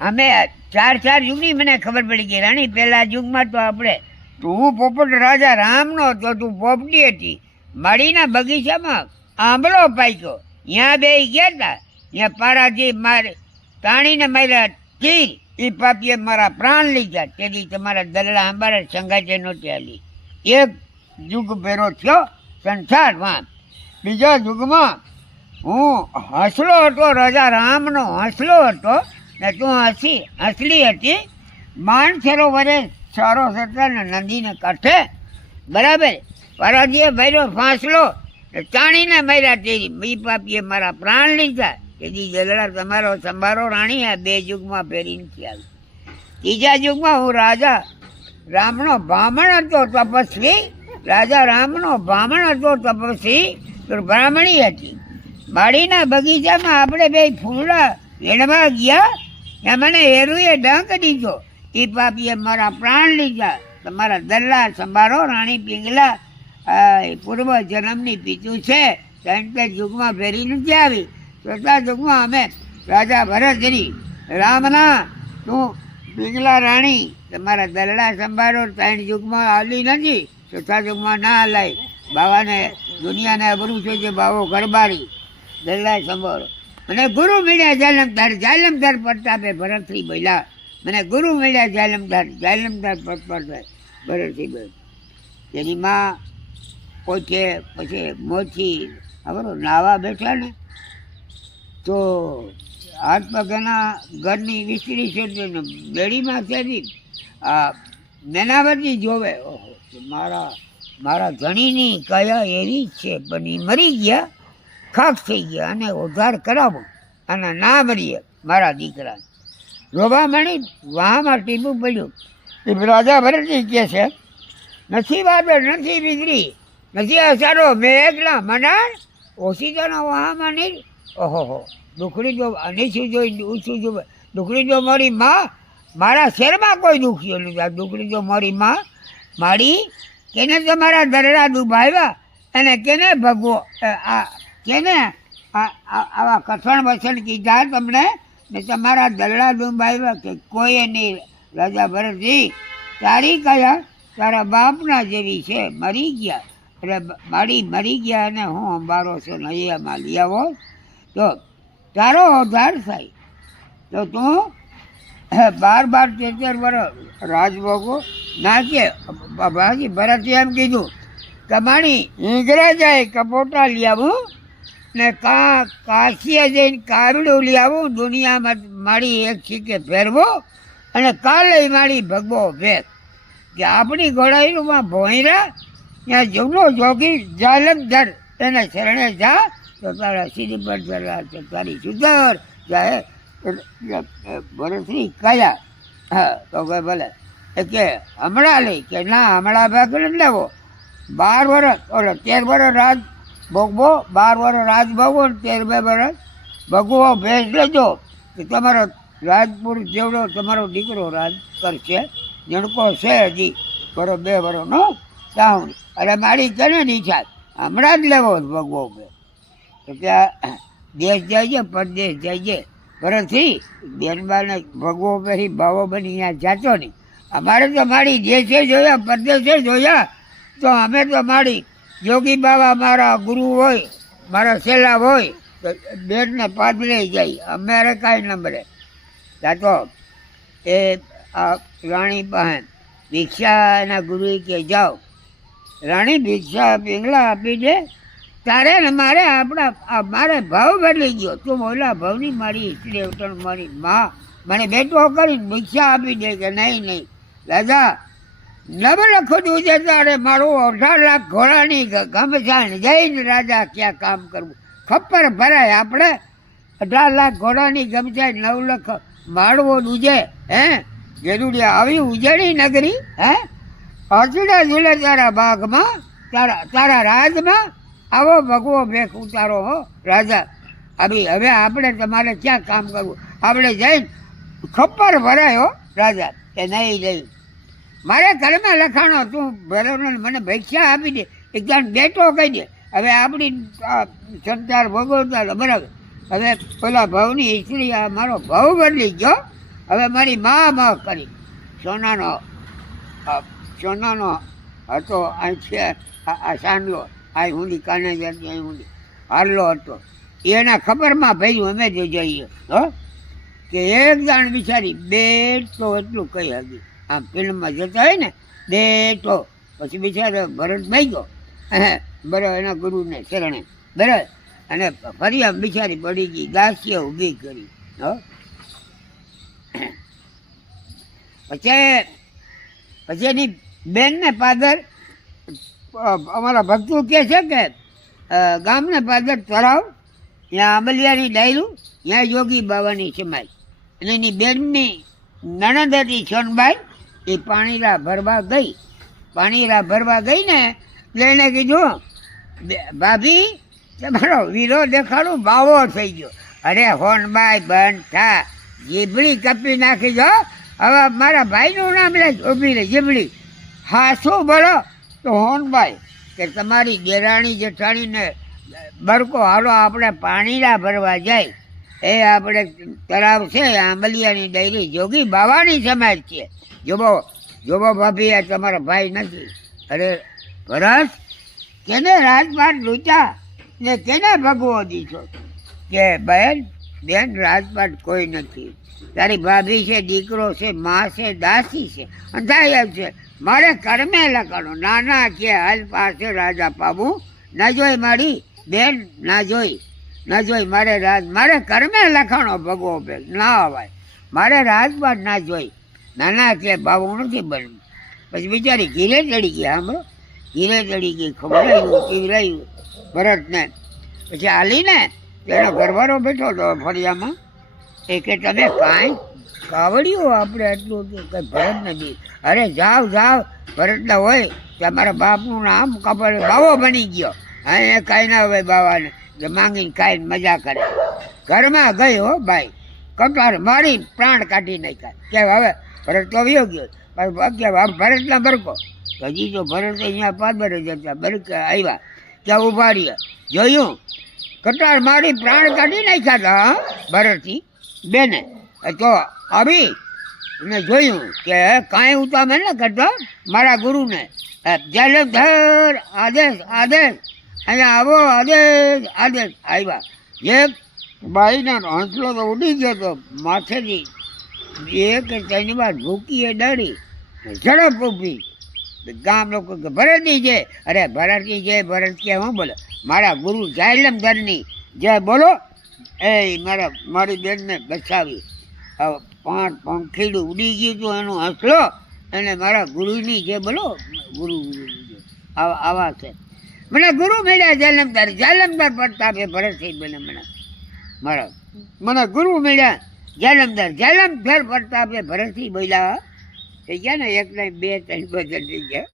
અમે ચાર યુગની મને ખબર પડી ગઈ રાણી. પેલા યુગમાં તો આપણે હું પોપટ રાજા રામનો હતો, તું પોપટી હતી. માળીના બગીચામાં આંબળો પાક્યો, ત્યાં બે ગયા હતા. ત્યાં પારાથી મારે તાણીને માર્યા તીર, એ પાપીએ મારા પ્રાણ લીધા. તેથી તમારા દરડા આંબારે સંગાતે નહોતી આલી. એક યુગ ભેરો થયો સંસારમાં. બીજા યુગમાં હું હસલો હતો, રાજા રામનો હસલો હતો ને તું હસલી હતી. માન સરોવરે સારો સત્તા ને નદીને કાંઠે બરાબર પારાજીએ ભર્યો ફાંસલો, ચાણીને માર્યા તેરી, બી પાપીએ મારા પ્રાણ લીધા. તેથી જલડા તમારો સંભારો રાણી. આ બે યુગમાં ફેરી નથી આવી. ત્રીજા યુગમાં હું રાજા રામનો બ્રાહ્મણ હતો તપસ્વી. રાજા રામનો બ્રાહ્મણ હતો તપસ્વી, તો બ્રાહ્મણી હતી. માળીના બગીચામાં આપણે બે ફૂલડા વેણવા ગયા. ત્યાં મને હેરુએ ડંક દીધો, એ પાપીએ મારા પ્રાણ લીધા. તમારા દલ્લા સંભારો રાણી પિંગલા. પૂર્વ જન્મની પીતું છે. ત્રણ યુગમાં ફેરી નથી આવી. ચોથા યુગમાં અમે રાજા ભરતરી રામના તું પિંગલા રાણી. તમારા દલ્લા સંભારો ત્રણ યુગમાં આવી નથી, ચોથા યુગમાં ના હલાય. બાવાને દુનિયાને અબરું છે જે બાવો ગરબારી દલ્લા સંભારો. મને ગુરુ મળ્યા જાલમધાર પ્રતાપે ભરતરી બોલ્યા. મને ગુરુ મળ્યા જાલમધાર પ્રતાપે ભરતરી બોલ. તેની માં પોતે પછી મોથી ખબર નાવા બેઠા ને તો હાથ પગના ઘરની વિસ્તરી છે બેડીમાં છે. મેનાવતી જોવે, ઓહો મારા ધણીની કયા એવી જ છે, પણ એ મરી ગયા, ખાક થઈ ગયા, અને ઉદ્ધાર કરાવો અને ના મરીએ મારા દીકરા. રોબા મણી વાહમાં ટીપું પડ્યું. એ રાજા ભરતજી કહે છે, નથી વાદળ નથી વીજળી નથી અસારો, મેં એકલા મનાર ઓછીજાના વાહમાં નહીં. ઓહો દુખડી જો નીચું જોઈ ઊંચું જો દુખડી જો મારી માં, મારા શહેરમાં કોઈ દુખ્યો નથી. આ દુખડી જો મારી માં મારી, કેને તમારા દરડા દુભાવ્યા અને કેને ભગવો કેને આવા કથણ વસણ કીધા તમને ને તમારા દરડા દુભાવ્યા કે કોઈ નહીં. રાજા ભરતજી તારી કયા તારા બાપના જેવી છે, મરી ગયા. એટલે મારી મરી ગયા અને હું અંબારો છું નૈયામાં લઈ આવો તો તારો ઉદ્ધાર થાય. તો તું 12-13 વર્ષ રાજભોગો ના કે બાબાજી ભરતે એમ કીધું કે માણી ઇંગ્રેજાએ કપોટા લઈ આવું ને કાશીએ જઈને કારડું લઈ આવું, દુનિયામાં મારી એક સિક્કે ફેરવો અને કાલે મારી ભગવો ભેગ. કે આપણી ઘોડાઈમાં ભોંયરા ત્યાં જમનો જોગી જાલમધર એને શરણે જા તો તારા સીધી પર તો તારી સુધર જાય. ભરતરી કયા? હા તો કે ભલે કે હમણાં લઈ કે ના હમણાં ભાગ નથી લેવો. 12 વર્ષ 13 વર્ષ રાજ ભોગવો, 12 વર્ષ રાજ ભોગવો, 13 વર્ષ ભગવો ભેસ લેજો કે તમારો રાજપુર જેવડો તમારો દીકરો રાજ કરશે. જણકો છે હજી 2 વર્ષનો સાઉન્ડ. અરે મારી કેને નહીં થાય, હમણાં જ લેવો ભગવો ભે. તો ત્યાં દેશ જાય છે, પરદેશ જાય છે. ભરતથી બેનબાને ભગવો પહેરી ભાવો બની ત્યાં જાતો નહીં. અમારે તો મારી દેશે જોયા પરદેશે જોયા, તો અમે તો મારી યોગી બાબા મારા ગુરુ હોય, મારા છેલ્લા હોય તો બેનને પાદરે જાય. અમારે કાંઈ ન મળે. ત્યાં તો એ આ રાણી પાસે ભિક્ષા એના ગુરુએ કે જાઓ રાણી ભિક્ષા પિંગલા આપી દે તારે ને મારે મારે ભાવ બદલી ગયો. તું ઓલા ભાવની મારી સ્ત્રી અવતરણ મારી માં મને બેઠો કરીને ભિક્ષા આપી દે કે નહીં. દાદા નવ લખો દૂજે તારે મારું 18 લાખ ઘોડાની ગમછાણ જઈને રાજા ક્યાં કામ કરવું. ખપ્પર ભરાય આપણે 18 લાખ ઘોડાની ગમછાણ 9 લાખ માળવો દૂજે. હે જરૂરિયા આવી ઉજળી નગરી. હે અર્જુના ઝૂલે તારા બાગમાં તારા રાજમાં આવો ભગવો ભેખ ઉતારો હો રાજા. હવે આપણે તમારે ક્યાં કામ કરવું? આપણે જઈને ખપ્પર ભરાયો રાજા કે નહીં જઈ મારે ઘરમાં લખાણો તું ભરેલો મને ભિક્ષા આપી દે, એકદમ બેઠો કહી દે. હવે આપણી સંસાર ભોગવતા બરાબર. હવે પેલા ભાવની સ્ત્રી આ મારો ભાવ બદલી ગયો હવે મારી માં કરી સોનાનો હતો અહીં છે આ સાંડલો આ હુંડી કાને જતી અહીં હુંડી હારલો હતો એના ખબરમાં ભર્યું અમે જો જઈએ હો કે એક જાણ બિચારી બેઠો એટલું કહી હતી આમ ફિલ્મમાં જતા હોય ને બેઠો પછી બિચારો ભરત ભાઈ ગયો બરાબર એના ગુરુને શરણે બરાબર અને ફરી આમ બિચારી પડી ગઈ દાસીએ ઊભી કરી હો પછી એની બેનને પાદર અમારા ભક્તો કહે છે કે ગામને પાદર તળાવ ત્યાં આંબલિયાની ડાયરું ત્યાં યોગી બાવાની સમાય અને એની બેનની નણંદ હતી સોનબાઈ એ પાણીરા ભરવા ગઈ ને એટલે એને કીધું ભાભી તમારો વીરો દેખાડું બાવો થઈ ગયો અરે હોનબાઈ બંધ થા જીભડી કપી નાખી જો હવે મારા ભાઈનું નામ લે ઊભી રહી જીભડી હા શું બોલો તો હોનબાઈ કે તમારી દેરાણી જેઠાણીને બરકો હાલો આપણે પાણીરા ભરવા જાય એ આપણે તળાવ છે આંબલિયાની ડાયરી જોગી બાવાની સમાજ છે જોબો ભાભી આ તમારા ભાઈ નથી અરે ભરત કેને રાજપાટ લૂંટા ને કેને ભગવો દીધો કે બેન રાજપાટ કોઈ નથી તારી ભાભી છે દીકરો છે માં છે દાસી છે અંધાય છે મારે કર્મે લખાણો નાના કે હાલ પાસે રાજા પાબું ના જોઈ મારી બેન ના જોઈ મારે કર્મે લખાણો ભગવો બેન ના અવાય મારે રાજપાટ ના જોઈ નાના કે ભાવું નથી બનવું પછી બિચારી ઘીરે ચડી ગઈ ખબર આવ્યું ભરતને પછી હાલીને તેનો ઘરવાળો બેઠો હતો ફળિયામાં એ કે તમે કાંઈ કાવડ્યું આપણે એટલું કંઈ ભરત નથી અરે જાઓ ભરતના હોય તમારા બાપનું નામ કપડ બાવો બની ગયો હા એ કાંઈ ના હોય બાવાને જે માંગીને ખાઈને મજા કરે ઘરમાં ગઈ હો ભાઈ કટાર મારી પ્રાણ કાઢી નાખ્યા કે હવે ભરત તો આવ્યો ગયો ભરતના બરકો હજી તો ભરત અહીંયા પાદરે જતા બરકે આવ્યા ત્યાં ઊભા રહ્યા જોયું કટાર મારી પ્રાણ કાઢી નાખ્યા હતા ભરતથી બેને તો આવી ને જોયું કે કાંઈ ઉતામે ને કરતો મારા ગુરુને જલધર આદેશ અહીંયા આવો આદેશ આવ્યા જે બાઈના હંસલો તો ઉડી ગયો તો માથેથી એક તેની વાર ભૂકીએ ડરી ઝડપ ઊભી ગામ લોકો કે ભરતની છે અરે ભરતની છે ભરત કે હું બોલે મારા ગુરુ જાયલમધરની જય બોલો એ મારી બેનને બચાવી પંખીડું ઉડી ગયું હતું એનું હસલો અને મારા ગુરુની જે બોલો ગુરુ આવા છે મને ગુરુ મળ્યા જાલમદાર પ્રતાપે ભરતસિંહ બને મને ગુરુ મળ્યા જાલમદાર પ્રતાપે ભરતસિંહ બોલ્યા થઈ ગયા ને એક ને બે ત્રણ બધા થઈ ગયા